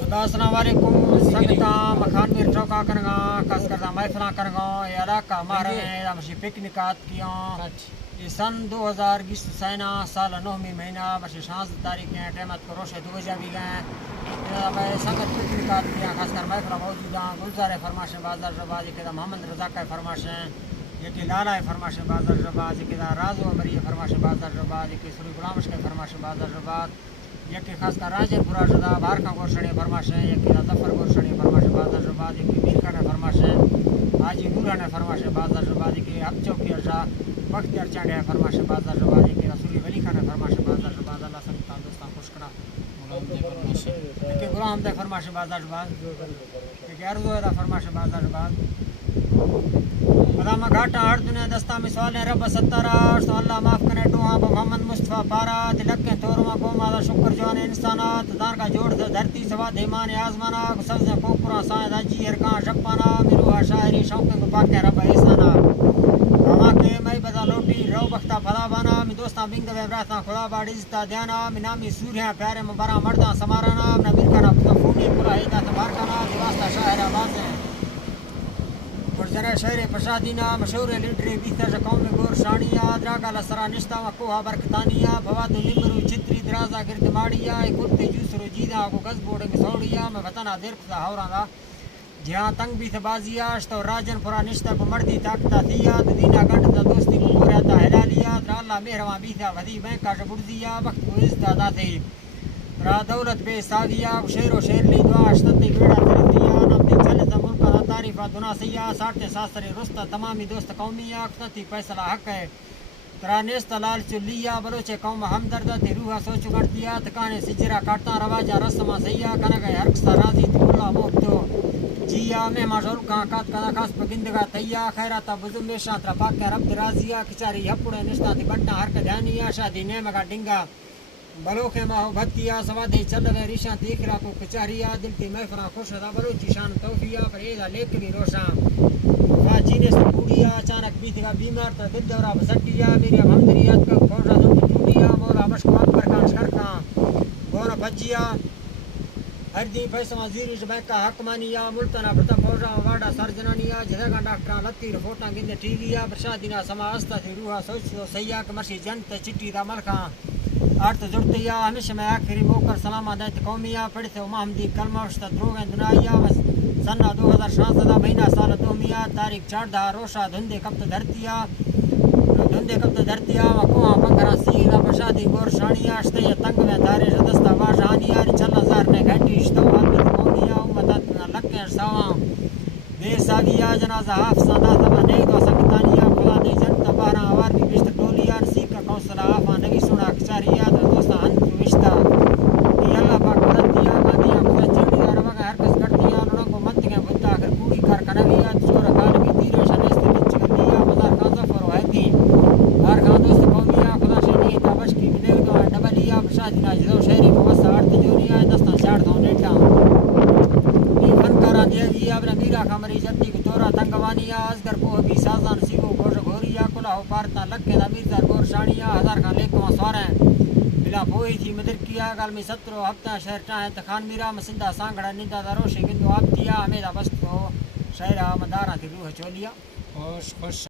السلام علیکم سنگتا مکھان میر چوکا کرگا خاص کردا محفلاں کرگا یہ علاقہ مارے مشی پکنکات کیاں یہ سن 2020 سینا سال 9 مہینہ مشی 16 تاریخ ہیں ٹیمت کو روشے دو بجے بھی گئے سنگت پکنکات کیاں خاص کر محفلاں موجود ہیں گلزار فرماشیں بازار شباز کہ محمد رضا کا فرماشیں یہ کہ لالا فرماشیں بازار شباز کہ رازو امری فرماشیں بازار شباز کہ سری غلامش کے فرماشیں بازار شباز یکی خاص کر راجر پورا شدہ بارکا گورشنی فرماشیں یکی ظفر گورشنی فرماشیں بازار شباز یکی میرکا نے فرماشیں حاجی نورا نے فرماشیں بازار شباز یکی اب چوکی ارشا وقت ارچانڈے فرماشیں بازار شباز یکی رسولی ولی خان نے فرماشیں بازار شباز اللہ سنتان دوستان خوش کرا یکی غلام دے فرماشیں بازار شباز یکی ارزو دا فرماشیں بازار شباز خدامہ گھاٹا ہر دنیا دستا میں سوالیں رب ستارا تو اللہ معاف کرے ٹوہاں محمد مصطفیٰ پارا تلکیں تورما کو مادا شکر جوان انسانات دار کا جوڑ سے دھرتی سوا دیمان آزمانا سبزیں کوکرا سائیں داجی ارکان شپانا میروہ شاعری شوقیں کو پاکے رب احسانا ہما کے میں بدا لوٹی رو بختہ پھلا بانا میں دوستاں بنگ وے براتاں خدا باڑی عزتہ دیانا میں نامی سوریاں پیارے مبارا مرداں سمارانا میں برکانا فونی پورا ہیدہ تبارکانا دیواستا شاہرہ بازیں جرے شہر پشادینہ مشہور لیڈری بیتر قوم گور شانیہ دراگا لسرا نشتا و کوہا برکتانیہ بواد نمرو چتری درازا گرد ماڑیا کلتے جوسرو جیدہ کو گز بوڑے مسوڑیا میں وطنہ درکتا ہوراندا جہاں تنگ بیت بازیا اشتو راجن پورا نشتا کو مردی طاقتا تھیا دینا گنڈ تا دوستی کو گورہتا حلالیا در اللہ مہرمان بیتا ودی بینکا شبردیا وقت کو عزتہ داتے را دولت بے ساگیا شیر و شیر لی دعا اشتتی بیڑا تردیا نمتی چلتا ملکا دا تعریفہ دنا سیا ساٹھتے ساسری رستا تمامی دوست قومیہ اختتی فیصلہ حق ہے ترا نیست لال چلیا بلوچے قوم ہمدردہ تی روحہ سوچو گھٹ دیا تکانے سجرہ کاٹتا رواجہ رسمہ سیا کنگئے ہرکستا رازی تی اللہ موکتو جیا مہما شرک کہاں کات کنا خاص پگندگا تیا خیراتا بزم میشان ترا پاکے رب درازیا کچاری ہپڑے نشتا تی بٹنا ہرک دھیانیا شادی نیمگا ڈنگا بلوکے ماہو بھتیا سوادے چلوے ریشان تیکرا کو کچاریا دل تی محفراں خوش دا بلوچی شان توفیا پر ایدہ لیک بھی روشان فاجینے سے پوڑیا اچانک بیتگا بیمار تا دل دورا بسٹیا میری ہمدریات کا کھوڑا دن ٹوٹیا مولا مشکو اکبر کان شرکاں گونا بھجیا ہر دین پیسہ زیریش بینکا حق مانیا ملتنا برتا فوجا واڈا سرجنانیا جدگا ڈاکٹران لتی رپورٹاں گندے ٹیویا برشادینا سما استا تھی روحا سوچ تو سیاک مرشی جنت چٹی دا ملکاں آرت جڑتیا ہمیشہ میں آخری موکر سلامہ دیت قومیہ پڑھتے محمدی کلمہ وشتہ دروگیں دنائیا سنہ 2016 مہینہ سال دومیہ تاریخ 14 روشہ دھندے کبت دھرتیا و کوہاں بنگرہ سیرہ پشادی گور شانیہ اشتیہ تنگ میں دارے شدستہ واجہانیہ رچل نظار نے گھنٹی اشتوال میں قومیہ امتات لکیں سواں بے ساگیہ جنازہ حافظہ داتا نیک دو سکتانیہ خدا دے جنت بارہ آوار بھی بشت ٹولیا رسیق کا قوصلہ آفا نگی سونا کچاریہ در دوستہ ہنت وشتہ یہ اللہ پاک مدد دیا مادیاں خدا چیڑی دار وگا ہرکس کر دیا لڑوں کو منتگیں بھتا اگر کوڑی کار کنویہ چور غالبی تیرے شنیستی بچ کر دیا مزار خان ظفر و حیدی ہر خان دوست قومیہ خدا شہنی تابشکی بلیگ دو ڈبلیہ بشادینا جدو شہری بوسہ آرت جونیہ دستان چاڑ دو نیٹاں فنکارا دیوی ابن میرا کمری جتی کو تورا تنگوانیا ازگر کو بھی سازان سیگو گوش گوریا کلا ہو پارتا لکے دا میرزار گور شانیا ہزار کا لیکواں سواریں بلا پوئی تھی مدر کیا گال میں 17 ہفتہ شہر ٹاہیں تخان میرا مسندہ سانگڑا نندہ دا روشے گندو آبتیا ہمیدہ بستو شہرہ مدارہ تھی روح چولیا خوش خوش